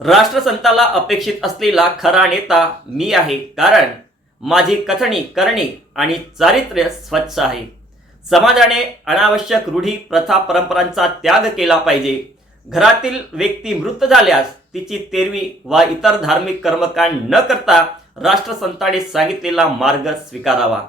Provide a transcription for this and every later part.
राष्ट्रसंताला अपेक्षित असलेला खरा नेता मी आहे. कारण माझी कथनी करणी आणि चारित्र्य स्वच्छ आहे. समाजाने अनावश्यक रूढी प्रथा परंपरांचा त्याग केला पाहिजे. घरातील व्यक्ती मृत झाल्यास तिची तेरवी वा इतर धार्मिक कर्मकांड न करता राष्ट्रसंताने सांगितलेला मार्ग स्वीकारावा.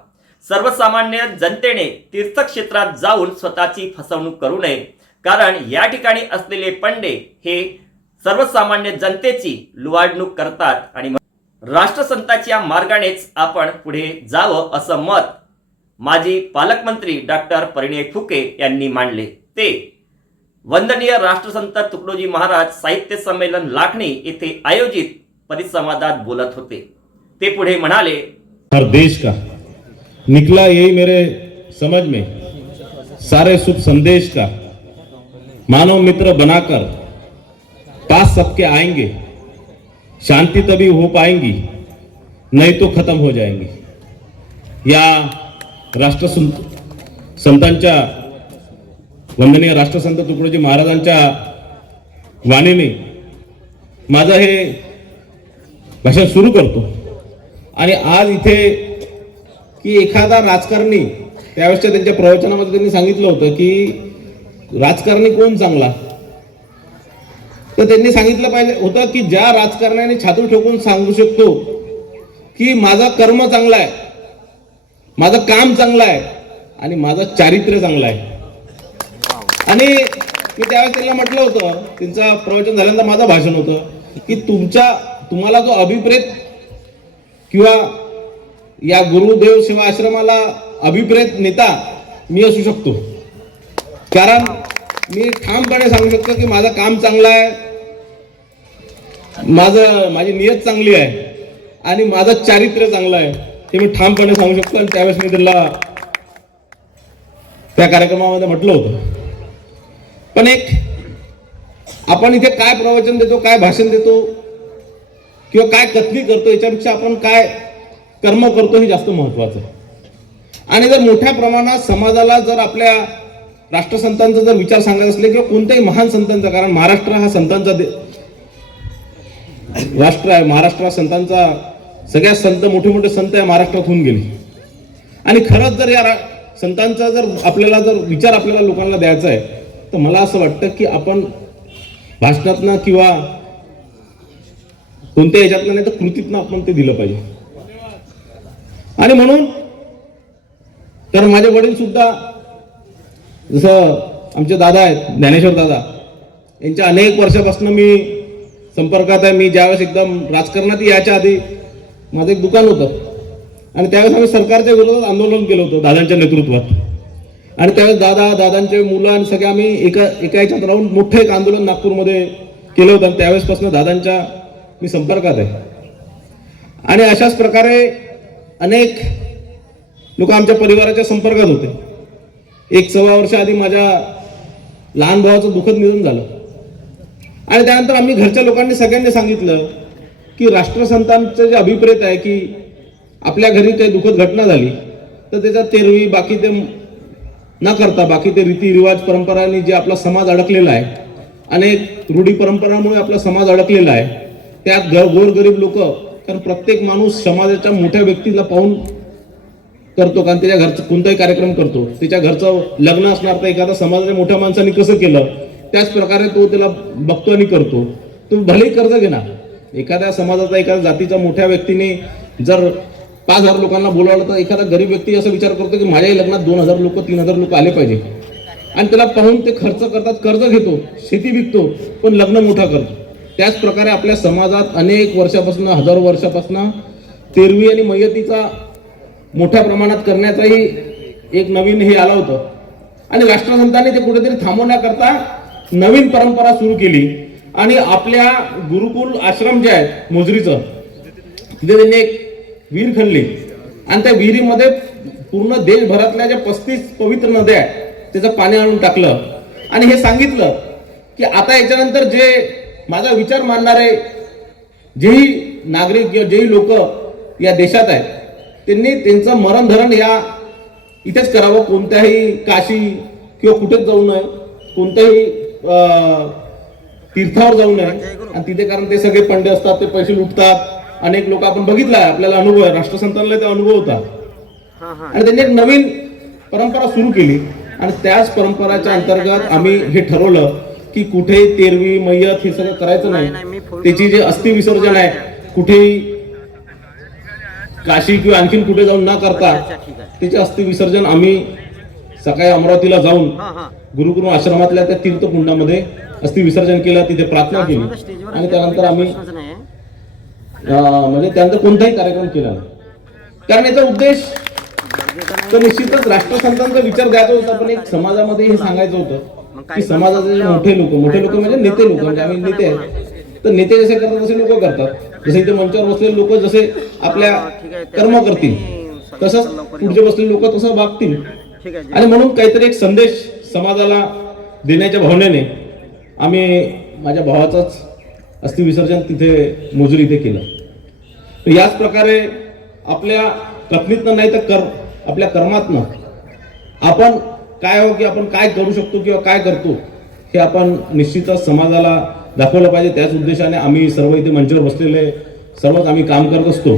सर्वसामान्य जनतेने तीर्थक्षेत्रात जाऊन स्वतःची फसवणूक करू नये. कारण या ठिकाणी असलेले पंडे हे सर्वसामान्य जनतेची लुवाडणूक करतात आणि राष्ट्रसंताच्या मार्गानेच आपण पुढे जावं असं मत माजी पालकमंत्री डॉक्टर परिणय फुके यांनी मांडले. ते वंदनीय राष्ट्रसंत तुकडोजी महाराज साहित्य संमेलन लाखणी येथे आयोजित परिसंवादात बोलत होते. ते पुढे म्हणाले हर देश का? निकला यही मेरे समझ में। सारे शुभ संदेश का? मानव मित्र बनाकर पास सबके आएंगे। शांति तभी हो पाएंगी नहीं तो खत्म हो जाएंगी। या राष्ट्र संतांच्या वंदनीय राष्ट्रसंत तुकडोजी महाराजांच्या वाणीने माझं हे भाषण सुरू करतो. आणि आज इथे की एखादा राजकारणी त्यावेळेसच्या त्यांच्या प्रवचनामध्ये त्यांनी सांगितलं होतं की राजकारणी कोण चांगला? तर त्यांनी सांगितलं पाहिजे होतं की ज्या राजकारण्याने छातू ठोकून सांगू शकतो की माझा कर्म चांगला आहे माझं काम चांगलं आहे आणि माझं चारित्र्य चांगलं आहे. आणि मी त्यावेळेस त्यांना म्हटलं होतं त्यांचं प्रवचन झाल्यानंतर माझं भाषण होतं की तुमच्या तुम्हाला जो अभिप्रेत किंवा या गुरुदेव सेवा आश्रमाला अभिप्रेत नेता मी असू शकतो. कारण मी ठामपणे सांगू शकतो की माझं काम चांगलं आहे माझं माझी नियत चांगली आहे. आणि माझं चारित्र्य चांगलं आहे. हे मी ठामपणे सांगू शकतो. आणि त्यावेळेस मी त्यांना त्या कार्यक्रमामध्ये म्हटलं होतं. पण एक आपण इथे काय प्रवचन देतो काय भाषण देतो किंवा काय कथली करतो याच्यापेक्षा आपण काय कर्म करतो हे जास्त महत्वाचं आहे. आणि जर मोठ्या प्रमाणात समाजाला जर आपल्या राष्ट्रसंतांचा जर विचार सांगायचा असले किंवा कोणत्याही महान संतांचा कारण महाराष्ट्र हा संतांचा दे राष्ट्र आहे महाराष्ट्र संतांचा सगळ्यात संत मोठे मोठे संत या महाराष्ट्रात होऊन गेले. आणि खरंच जर या रा- संतांचा जर आपल्याला जर विचार आपल्याला लोकांना द्यायचा आहे तर मला असं वाटतं की आपण भाषणातनं किंवा कोणत्या याच्यातनं नाही तर कृतीतनं आपण ते दिलं पाहिजे. आणि म्हणून तर माझे वडील सुद्धा जसं आमचे दादा आहेत ज्ञानेश्वर दादा यांच्या अनेक वर्षापासून मी संपर्कात आहे. मी ज्यावेळेस एकदम राजकारणात याच्या आधी माझं एक दुकान होतं. आणि त्यावेळेस आम्ही सरकारच्या विरोधात आंदोलन केलं होतं दादांच्या नेतृत्वात. आणि त्यावेळेस दादा दादांचे मुलं आणि सगळे आम्ही एका एका याच्यात राहून मोठं एक आंदोलन नागपूरमध्ये केलं होतं. आणि त्यावेळेसपासून दादांच्या मी संपर्कात आहे. आणि अशाच प्रकारे अनेक लोक आमच्या परिवाराच्या संपर्कात होते. एक सव्वा वर्ष आधी माझ्या लहान भावाचं दुःखद निधन झालं. आणि त्यानंतर आम्ही घरच्या लोकांनी सगळ्यांनी सांगितलं की राष्ट्रसंतांचं जे अभिप्रेत आहे की आपल्या घरी काही दुःखद घटना झाली तर त्याच्यात तेरवी बाकी ते न करता बाकी ते रीतिरिवाज परंपरांनी जे आपला समाज अडकलेला आहे अनेक रूढी परंपरांमुळे आपला समाज अडकलेला आहे त्यात ग गोरगरीब लोक कारण प्रत्येक माणूस समाजाच्या मोठ्या व्यक्तीला पाहून करतो कारण त्याच्या घरचं कोणताही कार्यक्रम करतो त्याच्या घरचं लग्न असणार तर एखादा समाजाच्या मोठ्या माणसाने कसं केलं त्याच प्रकारे तो त्याला बघतो आणि करतो. तो भलेही कर्ज घेणार एखाद्या समाजाचा एखाद्या जातीचा मोठ्या व्यक्तीने जर पाच हजार लोकांना बोलावलं तर एखादा गरीब व्यक्ती असा विचार करतो की माझ्याही लग्नात दोन हजार लोक तीन हजार लोक आले पाहिजे. आणि त्याला पाहून ते खर्च करतात कर्ज घेतो शेती विकतो पण लग्न मोठा करतो. त्याच प्रकारे आपल्या समाजात अनेक वर्षापासून हजारो वर्षापासून तेरवी आणि मयतीचा मोठ्या प्रमाणात करण्याचाही एक नवीन हे आलं होतं. आणि राष्ट्रसंतांनी ते कुठेतरी थांबवण्याकरता नवीन परंपरा सुरू केली आणि आपल्या गुरुकुल आश्रम जे आहे मोजरीचं तिथे त्यांनी एक विहीर खणली. आणि त्या विहिरीमध्ये पूर्ण देशभरातल्या ज्या पस्तीस पवित्र नद्या आहेत त्याचं पाणी आणून टाकलं. आणि हे सांगितलं की आता याच्यानंतर जे माझा विचार मानणारे जेही नागरिक किंवा जेही लोक या देशात आहेत त्यांनी त्यांचं मरण धरण या इथेच करावं कोणत्याही काशी किंवा कुठेच जाऊ नये कोणत्याही तीर्थावर जाऊ नये. आणि तिथे कारण ते सगळे पंडे असतात ते पैसे लुटतात. अनेक लोक आपण बघितलं आहे आपल्याला अनुभव आहे. राष्ट्रसंतांना ते अनुभव होता. आणि त्यांनी एक नवीन परंपरा सुरू केली. आणि त्याच परंपराच्या अंतर्गत आम्ही हे ठरवलं की कुठे तेरवी मैयत हे सगळं करायचं नाही. त्याची जे अस्थि विसर्जन आहे कुठेही काशी किंवा आणखीन कुठे जाऊन न करता त्याचे अस्थि विसर्जन आम्ही सकाळी अमरावतीला जाऊन गुरुकुरू आश्रमातल्या त्या तीर्थकुंडामध्ये अस्थि विसर्जन केलं तिथे प्रार्थना केली. आणि त्यानंतर आम्ही म्हणजे त्यानंतर कोणताही कार्यक्रम केला नाही. कारण याचा उद्देश तर निश्चितच राष्ट्रसंतांचा विचार द्यायचा होता पण एक समाजामध्ये हे सांगायचं होतं की समाजाचे मोठे लोक मोठे लोक म्हणजे नेते लोक म्हणजे आम्ही नेते आहेत. तर नेते जसे करतात तसे लोक करतात. जसे इथे मंचावर बसलेले लोक जसे आपल्या कर्म करतील. तसंच पुढचे बसलेले लोक तसं वागतील. आणि म्हणून काहीतरी एक संदेश समाजाला देण्याच्या भावनेने आम्ही माझ्या भावाचाच अस्थि विसर्जन तिथे मजुरी इथे केलं. तर याच प्रकारे आपल्या कथनीतनं नाही तर कर आपल्या कर्मातनं आपण काय हो की आपण काय करू शकतो किंवा काय करतो हे आपण निश्चितच समाजाला दाखवलं पाहिजे. त्याच उद्देशाने आम्ही सर्व इथे मंचावर बसलेले सर्वच आम्ही काम करत असतो.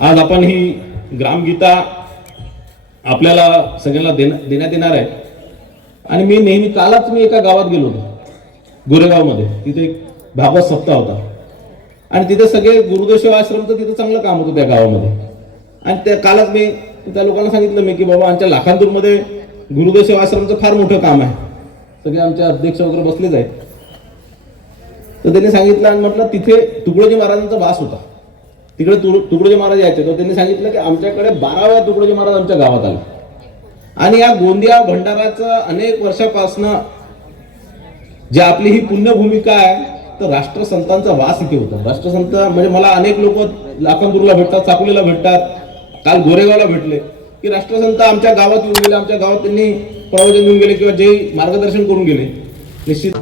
आज आपण ही ग्रामगीता आपल्याला सगळ्यांना देण्या- देण्यात येणार आहे. आणि मी नेहमी कालच मी एका गावात गेलो होतो. गोरेगावमध्ये. तिथे एक भागवत सप्ताह होता. आणि तिथे सगळे गुरुदेव आश्रमचं तिथं चांगलं काम होतं त्या गावामध्ये. आणि त्या कालच मी त्या लोकांना सांगितलं मी की बाबा आमच्या लाखांतूरमध्ये गुरुदेव आश्रमचं फार मोठं काम आहे. सगळे आमचे अध्यक्ष वगैरे बसलेच आहेत. तर त्यांनी सांगितलं आणि म्हटलं तिथे तुकडोजी महाराजांचा वास होता. तिकडे तुड तुकडोजी महाराज यायचे. तर त्यांनी सांगितलं की आमच्याकडे बाराव्या तुकडोजी महाराज आमच्या गावात आले. आणि या गोंदिया भंडाराचं अनेक वर्षापासनं जे आपली ही पुण्यभूमिका आहे तर राष्ट्रसंतांचा वास इथे होता. राष्ट्रसंत म्हणजे मला अनेक लोक लाखांदूरला भेटतात चाकुलीला भेटतात काल गोरेगावला भेटले. की राष्ट्रसंत आमच्या गावात येऊन गेले आमच्या गावात त्यांनी प्रवचन देऊन गेले किंवा जे मार्गदर्शन करून गेले. निश्चित